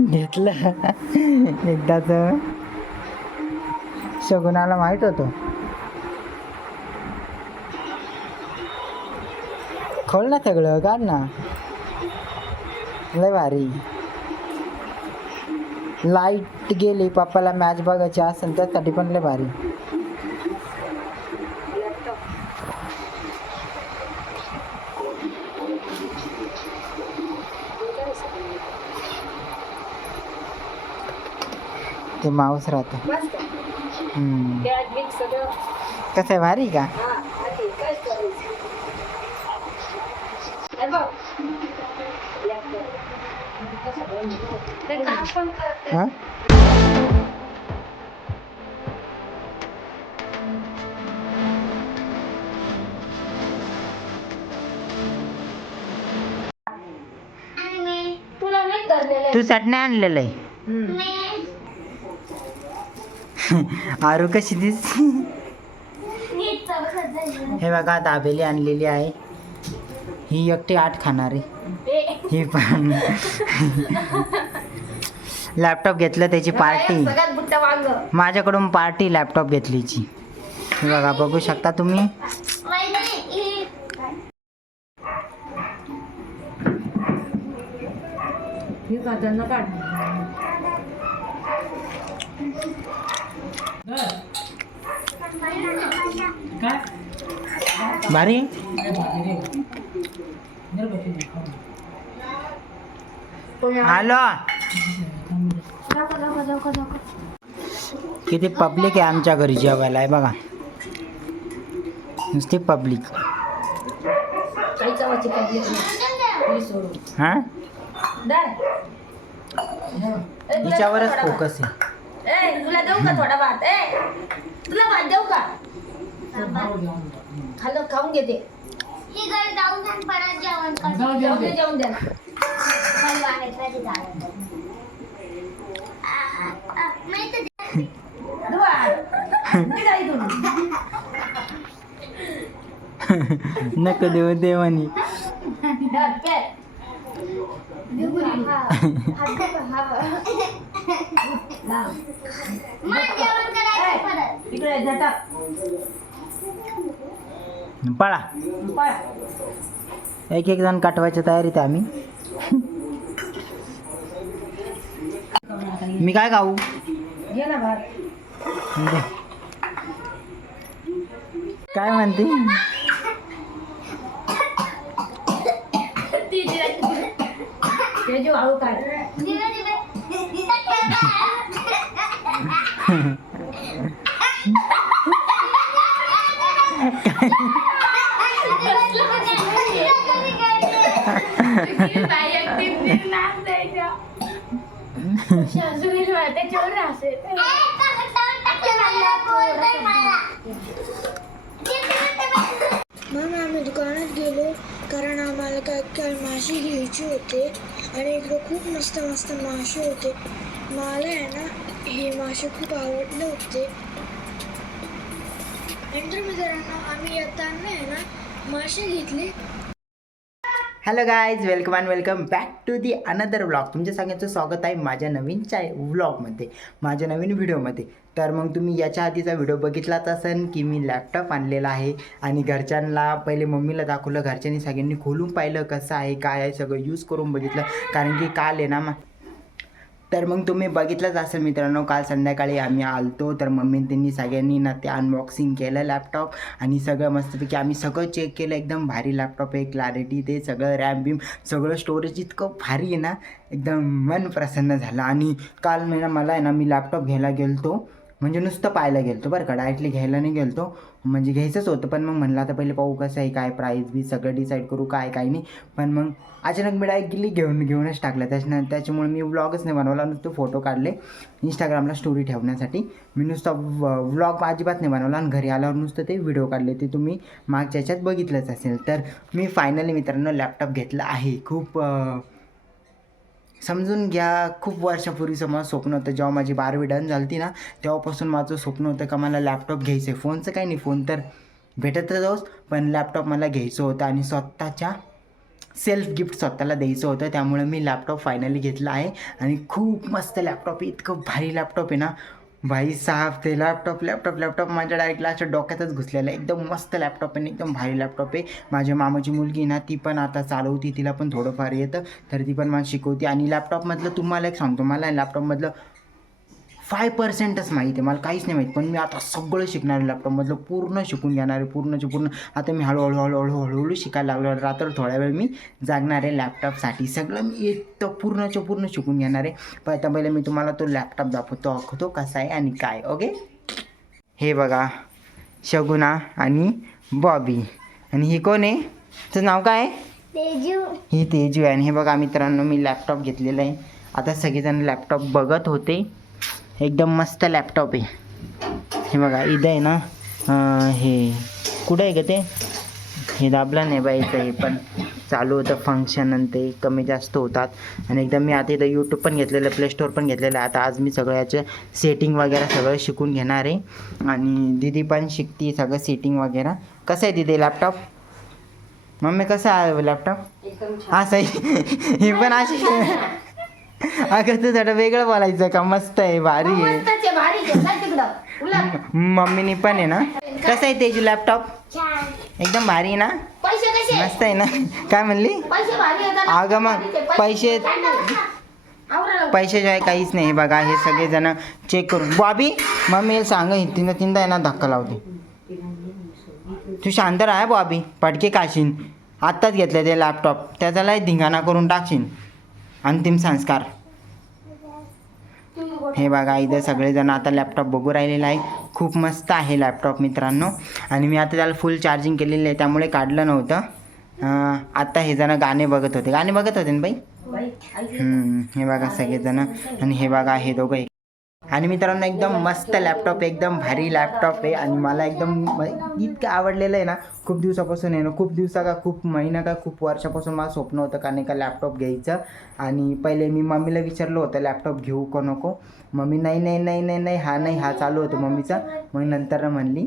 घेतलं एकदाच. शगुनाला माहित होतं. खोल ना सगळं, काढ ना. लय भारी. लाईट गेली, पप्पाला मॅच बघायची असेल त्यासाठी पण लय भारी. ते माऊस राहतो. कसं आहे, भारी का? हा? तू चटण्या आणलेलं आहे. आरू कशी दिसते. हे बघा, दाबेली आणलेली आहे. ही एकटी 8 खाणार आहे. ही पण लॅपटॉप घेतलं, त्याची पार्टी. माझ्याकडून पार्टी लॅपटॉप घेतलीची. हे बघा, बघू शकता तुम्ही. भारी. हॅलो, किती पब्लिक आहे आमच्या घरी जेवायला आहे बघा. नुसती पब्लिक. हा, तिच्यावरच फोकस आहे. तुला देऊ का थोडा भात? तुला भात देऊ का? खाल्लं, खाऊन घेते. जेवण द्या. नको देऊ देवानी. पळा. एक एक जण काटवायच्या तयारीत आम्ही. मी काय खाऊ? घे ना भात. काय म्हणते? हळू काय. मग आम्ही दुकानात गेलो कारण आम्हाला काय मासे घ्यायचे होते आणि इकडे खूप मस्त मस्त मासे होते. मला आहे ना हे मासे खूप आवडले होते. नंतर मित्रांनो आम्ही येताना आहे ना मासे घेतले. Hello guys, welcome and welcome back to the another vlog. तुमच्या सगळ्यांचं स्वागत आहे माझ्या नवीन व्लॉगमध्ये, माझ्या नवीन व्हिडिओमध्ये. तर मग तुम्ही याच्या आधीचा व्हिडिओ बघितलाच असेल की मी लॅपटॉप आणलेला आहे आणि घरच्यांना पहिले मम्मीला दाखवलं. घरच्यांनी सगळ्यांनी खोलून पाहिलं कसं आहे काय आहे, सगळं यूज करून बघितलं. कारण की काल आहे ना तर मग तुम्ही बघितलंच असेल मित्रांनो, काल संध्याकाळी आम्ही आलतो तर मम्मी त्यांनी सगळ्यांनी ना ते अनबॉक्सिंग केलं लॅपटॉप आणि सगळं मस्तपैकी आम्ही सगळं चेक केलं. एकदम भारी लॅपटॉप आहे, क्लॅरिटी ते सगळं, रॅम बिम सगळं, स्टोरेज इतकं भारी आहे ना, एकदम मन प्रसन्न झालं. आणि काल मला आहे ना मी लॅपटॉप घ्यायला गेलतो, म्हणजे नुसतं पाहायला गेलतो बरं का, डायरेक्टली घ्यायला नाही गेलतो. म्हणजे घ्यायचंच होतं पण मग म्हणलं आता पहिले पाहू कसं आहे काय प्राईस बी सगळं डिसाईड करू काय काय नाही. पण मग अचानक मी डायरेक्टली घेऊनच टाकलं. त्याच्यामुळे मी व्लॉगच नाही बनवला, नुसतं फोटो काढले इंस्टाग्रामला स्टोरी ठेवण्यासाठी. मी नुसतं व्लॉग अजिबात नाही बनवला आणि घरी आल्यावर नुसतं ते व्हिडिओ काढले. ते तुम्ही मागच्या ह्याच्यात बघितलंच असेल. तर मी फायनली मित्रांनो लॅपटॉप घेतला आहे. खूप समजून घ्या, खूप वर्षापूर्वीचं माझं स्वप्न होतं. जेव्हा माझी 12वी डन झाली ना तेव्हापासून माझं स्वप्न होतं का मला लॅपटॉप घ्यायचं आहे. फोनचं काही नाही, फोन तर भेटत जाऊच, पण लॅपटॉप मला घ्यायचं होतं आणि स्वतःच्या सेल्फ गिफ्ट स्वतःला द्यायचं होतं, त्यामुळे मी लॅपटॉप फायनली घेतला आहे. आणि खूप मस्त लॅपटॉप आहे, इतकं भारी लॅपटॉप आहे ना भाई साहेब. ते लॅपटॉप माझ्या डायरेक्टला असं डोक्यातच घुसलेलं आहे. एकदम मस्त लॅपटॉप आहे, एकदम भारी लॅपटॉप आहे. माझ्या मामाची मुलगी ना ती पण आता चालवती, तिला पण थोडंफार येतं, तर ती पण मला शिकवते. आणि लॅपटॉपमधलं तुम्हाला एक सांगतो, मला लॅपटॉपमधलं 5%च माहिती आहे, मला काहीच नाही माहीत. पण मी आता सगळं शिकणार आहे लॅपटॉपमधलं, पूर्ण शिकून घेणार आहे, पूर्ण. आता मी हळूहळू शिकायला लागलो. रात्र थोड्या वेळ मी जागणार आहे लॅपटॉपसाठी. सगळं मी एकदम पूर्ण शिकून घेणार आहे. पण आता पहिले मी तुम्हाला तो लॅपटॉप दाखवतो कसा आहे आणि काय. ओके, हे बघा शगुना आणि बॉबी. आणि ही कोण आहे, तुझं नाव काय आहे? तेजू. ही तेजू आहे. आणि हे बघा मित्रांनो, मी लॅपटॉप घेतलेला आहे. आता सगळेजण लॅपटॉप बघत होते. एकदम मस्त लॅपटॉप आहे. हे बघा इथं आहे ना, हे कुठं आहे का ते, हे दाबलं नाही बाईचं, हे पण चालू होतं फंक्शन आणि ते कमी जास्त होतात. आणि एकदम मी आता इथं यूट्यूब पण घेतलेलं, प्ले स्टोअर पण घेतलेलं आहे. आता आज मी सगळं याचं सेटिंग वगैरे सगळं शिकून घेणार आहे. आणि दीदी पण शिकते सगळं सेटिंग वगैरे. कसं आहे दीदी लॅपटॉप? मम्मी कसं आहे लॅपटॉप? हा सही. ही पण अशी अगं तू थोडं वेगळं बोलायचं का? मस्त आहे, भारी आहे. मस्तच आहे, भारी आहे. चल तिकडं. उलट. मम्मीनी पण आहे ना. कसं आहे तेजू लॅपटॉप? एकदम भारी आहे ना? पैसे कसे? मस्त आहे ना? काय म्हणली? पैसे भारी आहेत ना? अगं मग पैसे आवरा पैशाशिवाय काहीच नाही. बघा हे सगळेजण चेक करून. बॉबी मम्मी सांग, तीनदा आहे ना धक्का लावते. तू शांत राहा बॉबी, पटके काशीन. आत्ताच घेतलं ते लॅपटॉप, त्याचा लय धिंगाणा करून टाकशीन. अंतिम संस्कार. हे बघा इथं सगळेजण आता लॅपटॉप बघू राहिलेला आहे. खूप मस्त आहे लॅपटॉप मित्रांनो. आणि मी आता त्याला फुल चार्जिंग केलेलं आहे, त्यामुळे काढलं नव्हतं. आता हे जण गाणे बघत होते ना बाई. हे बघा सगळेजण. आणि हे बघा हे दोघं. आणि मित्रांनो एकदम मस्त लॅपटॉप, एकदम भारी लॅपटॉप आहे. आणि मला एकदम इतकं आवडलेलं आहे ना, खूप दिवसापासून आहे ना, खूप महिना का खूप वर्षापासून मला स्वप्न होतं का नाही का लॅपटॉप घ्यायचं. आणि पहिले मी मम्मीला विचारलं होतं लॅपटॉप घेऊ का नको. मम्मी नाही हा चालू होतं मम्मीचा. मग नंतर म्हणली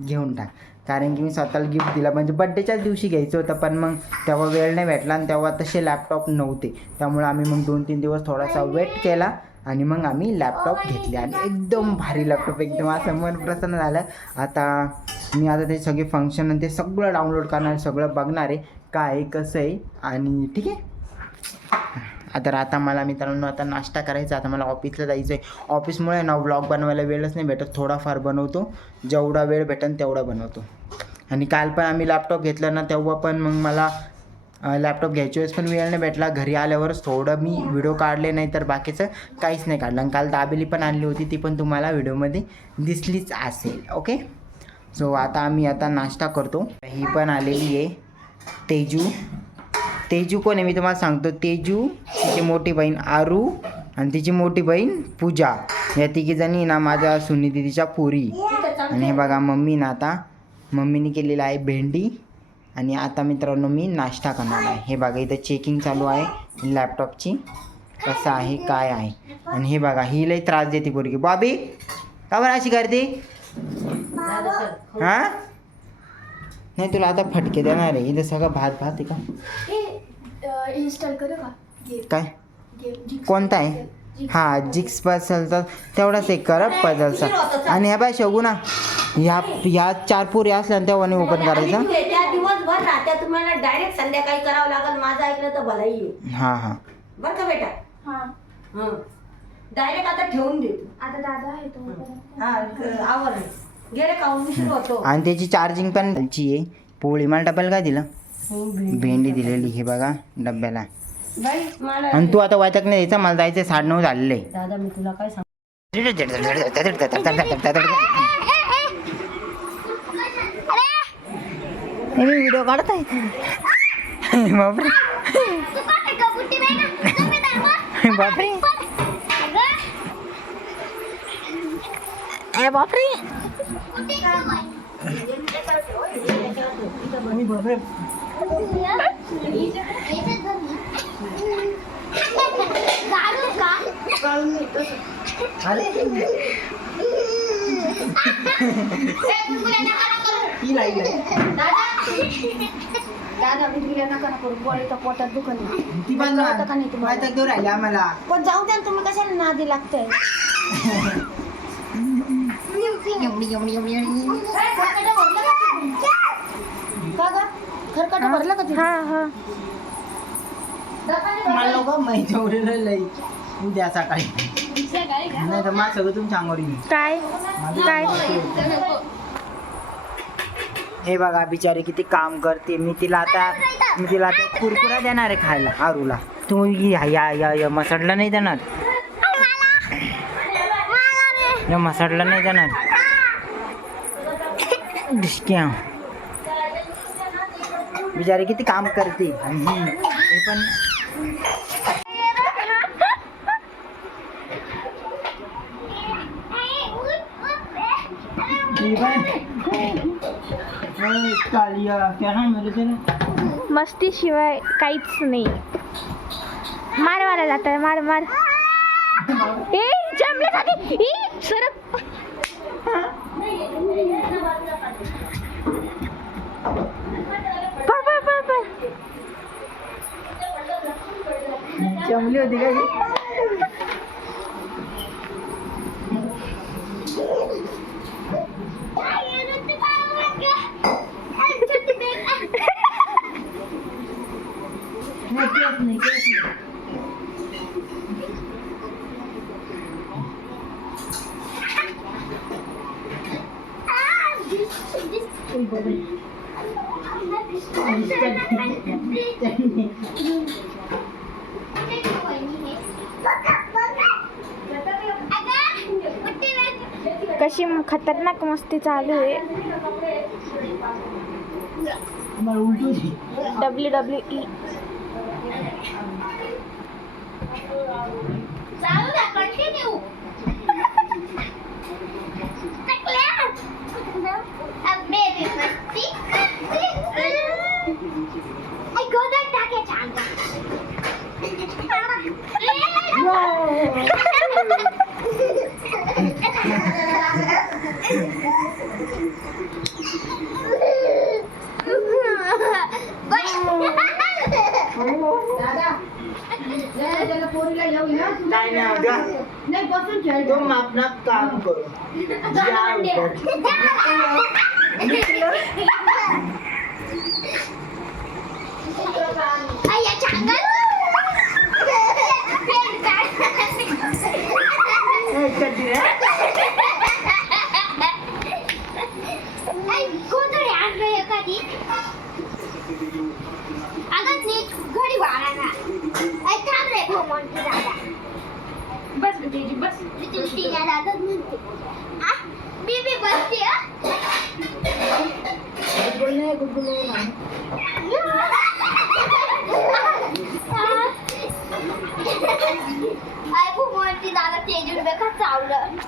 घेऊन टाक, कारण की मी स्वतःला गिफ्ट दिला, म्हणजे बड्डेच्याच दिवशी घ्यायचं होतं. पण मग तेव्हा वेळ नाही भेटला आणि तेव्हा तसे लॅपटॉप नव्हते. त्यामुळे आम्ही मग 2-3 दिवस थोडासा वेट केला आणि मग आम्ही लॅपटॉप घेतले. आणि एकदम भारी लॅपटॉप, एकदम असं मन प्रसन्न झालं. आता मी ते सगळे फंक्शन आणि ते सगळं डाउनलोड करणार, सगळं बघणार आहे काय कसं आहे. आणि ठीक आहे. आता मला मित्रांनो आता नाश्ता करायचा. आता मला ऑफिसला जायचं आहे. ऑफिसमुळे ना व्लॉग बनवायला वेळच नाही भेटत. थोडाफार बनवतो, जेवढा वेळ भेटेल तेवढा बनवतो. आणि काल पण आम्ही लॅपटॉप घेतला ना, तेव्हा पण मग मला लॅपटॉप घ्यायच्या वेळेस पण वेळ नाही भेटला. घरी आल्यावरच थोडं मी व्हिडिओ काढले, नाही तर बाकीचं काहीच नाही काढलं. आणि काल दाबेली पण आणली होती, ती पण तुम्हाला व्हिडिओमध्ये दिसलीच असेल. ओके, सो आता नाश्ता करतो. ही पण आलेली आहे तेजू कोण आहे मी तुम्हाला सांगतो. तेजू, तिची मोठी बहीण आरू आणि तिची मोठी बहीण पूजा, या तिघीजणी ना माझ्या सुनी दिदीच्या पोरी. आणि हे बघा मम्मी ना, आता मम्मीने केलेलं आहे भेंडी. आणि आता मित्रांनो मी नाश्ता करणार आहे. हे बघा इथं चेकिंग चालू आहे लॅपटॉपची, कसं आहे काय आहे. आणि हे बघा ही लई त्रास देते पोरगी. बॉबी का बरं अशी करते? हां नाही, तुला आता फटके देणार आहे. इथं सगळं भात आहे का? इन्स्टॉल करू का? काय कोणता आहे? हा जिक्स पझलचा तेवढाच एक कर पझलचा. आणि ह्या बाय शगुना, ह्या 4 पोरी असल्या तेव्हा नाही ओपन करायचं. त्या दिवसभर राहत्या, तुम्हाला डायरेक्ट संध्याकाळी करावं लागेल. माझं ऐकलं तर भलाई आहे. हां बरं का बेटा? हां डायरेक्ट आता ठेवून देतो. आता दादा आहे तो. आवर गेले का उशीर होतो. आणि त्याची चार्जिंग पण आहे. पोळी मला डब्याला काय दिलं? भेंडी दिलेली. हे बघा डब्याला. बाई मला आणि तू आता वाटत नाही द्यायचं, मला जायचं 9:30 झालेलं दादा, मी तुला काय सांग, मी व्हिडिओ काढत आहे. बापरे बापरे बापरे दादा बिलगिल्या नका ना करू गोळी तर पोटात दुखत नाही. ती पण कळतं का नाही तुम्हाला? माझ्या देऊ राहिली आम्हाला. पण जाऊ द्या ना, तुम्ही कशाला नादी लागताय. का ग खरकट भरलं का तुझं? मला लोक माहिती एवढं लई उद्या सकाळी नाही तर मला सगळं तुमच्या अंगावर येईल. काय हे बघा बिचारी किती काम करते. मी तिला आता कुरकुरा देणार आहे खायला आरूला. तू या मसाडला नाही देणार. या मसाडला नाही देणार. डिस्क्या बिचारी किती काम करते. हे पण मस्ती शिवाय काहीच नाही. मार जात मार ए जमले खाली ई सरक. पळ. जमली होती का ही? कशी खतरनाक मस्ती चालू आहे. WWE नाही बसून खेळ. तुम अपना काम करो.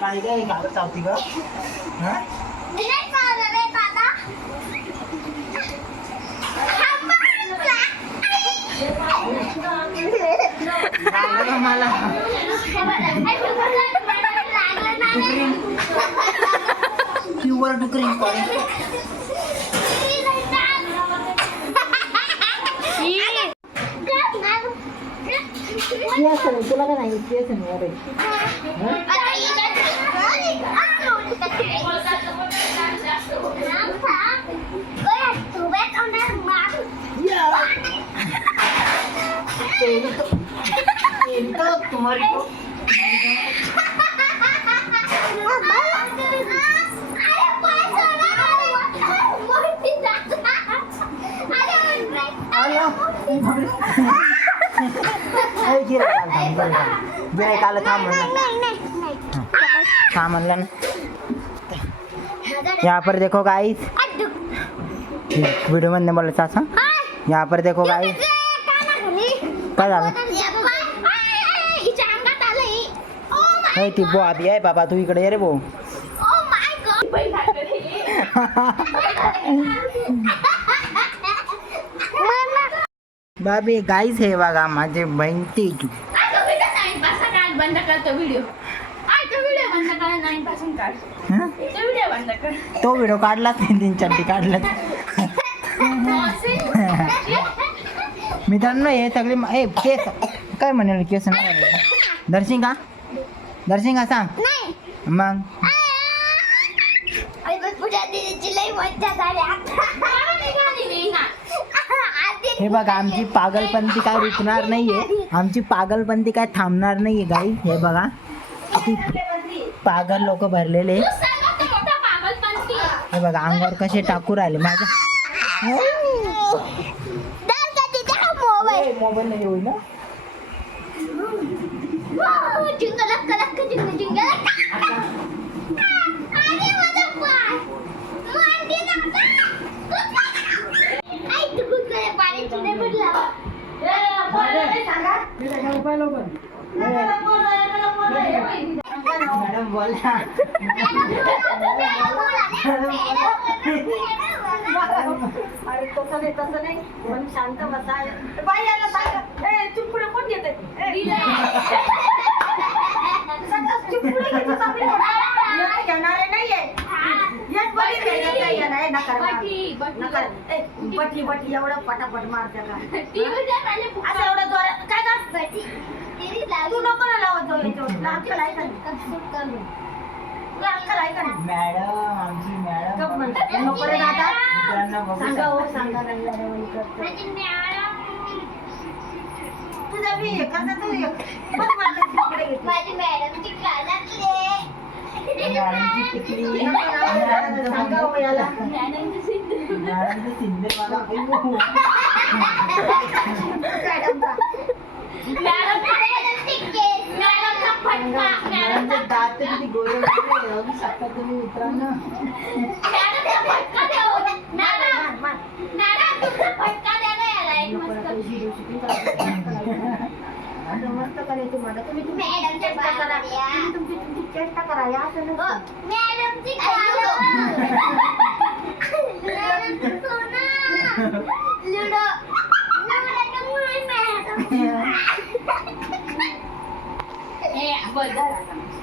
काय काय घालत चावती का? मला प्युअर डुकरिंग तुला का नाही केस नाही तुम्हारी काल म्हणलं ना. यहाँ पर देखो गाइस, वीडियो में बोलायचं असं. यहाँ पर देखो गाइस, काय झालं? हे ती बो आधी आहे बाबा, तू इकडे ये रे बो. बाबी गाईस हे बघा माझे बहीण ती बंद करतो व्हिडिओ. बंद करा 9% काढ. व्हिडिओ बंद कर. तो व्हिडिओ काढलाच नाही, 3-4 काढला. मित्रांनो हे सगळे ए केस काय म्हणाल केस नाही घालायचे. दर्शिंग का सांग मग हे बघा आमची पागलपंती काय रुकणार नाहीये. आमची पागलपंती काय थांबणार नाहीये गाई. हे बघा किती पागल लोक भरलेले. हे बघा अंगावर कसे टाकू राहिले माझ्या. मोबाईल नाही होईल ना. मॅडम बोला. अरे तसं नाही पण शांत बसा. बाई याला सांग चुप पुढे कोण घेते घेणारे नाहीये. बटी बटी एवढं पटापट मारते का असं एवढं जोरात काय का तू नको ना लावत जाऊ याच्यावर. अक्कल आहे का तुला अक्कल आहे का नाही? मॅडम आमची मॅडम गप म्हणते. नको रे दादा. मित्रांना बघू सांगा हो शकता. सांगा नाही तुझा मी कसं तू बघ माझ्या तिकडे घेते. मॅडमची कानातले मॅडमची टिकली. सांगा हो याला. मॅडमचं सिंदे मला मॅडमचे दात तर किती गोरे गोरे बघू शकता तुम्ही मित्रांनो. मस्त करायचं मला. तुम्ही चेष्टा करा. तुम्ही तुमची चेष्टा करा. या असं नसतं.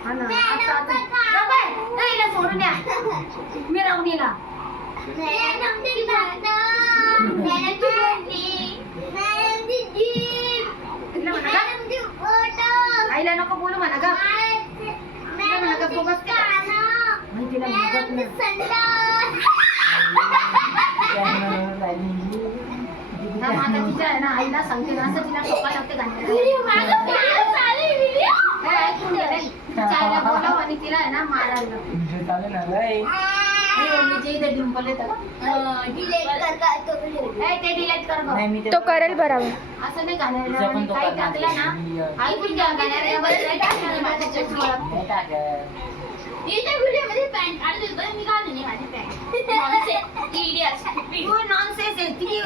हा ना. आता. नाही हिला सोडून या. मी राहून येला. आईला नको बोलू म्हणा का. तिला म्हणत नाही. ना माझा तिच्या आहे ना आईला सांगते ना असं तिला सोपा लागते गाण्याला बोलाव आणि तिला आहे ना मारायला. मी जे इथे डिंपल येतं ते डिलेट कर बघ. तो करेल बरोबर. असं नाही गाण्याला आणि काही टाकलं ना ऐकून घ्या गाण्याला नाही टाकलं माझ्या चष्मा. तू नॉनसेन्स आहे ती.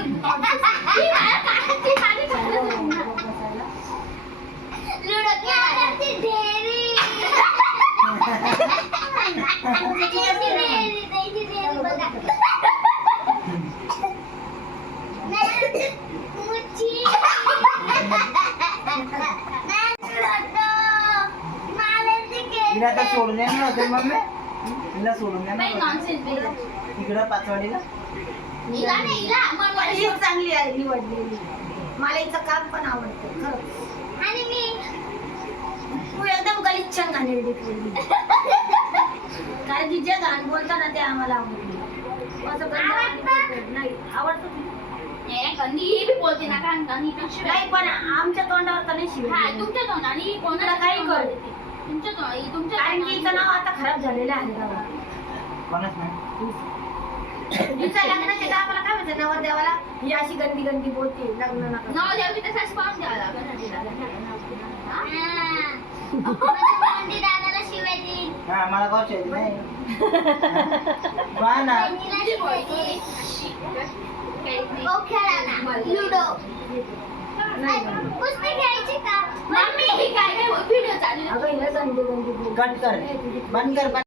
तिला आता सोडून द्या ना होते मग तिला सोडून द्या ना तिकडं पाचवाडीला. ही चांगली आहे निवडलेली. मला हिचं काम पण आवडतं खरंच. आणि मी तू एकदम गलिच्छ घाणेरडी पोरगी. कारण की जे घाण बोलता ना ते आम्हाला आवडतं. असं गंध नाही आवडतं तुला? नाही पण आमच्या तोंडावर तर नाही शिवाय. कोणाला काही कर. कारण की हिचं नाव आता खराब झालेलं आहे गावात. कोणाच नाही. हिचं लग्नाच्या टायमाला काय म्हणते नवरदेवाला ही अशी गंदी गंदी बोलते लग्न नका. दादाला शिवाय देईन. हा मला कॉल नाही. पहा ना. खेळा ना लुडो. कुस्ती खेळायची का? अगं हिला गंदी गंदी बोल. कट कर बंद कर.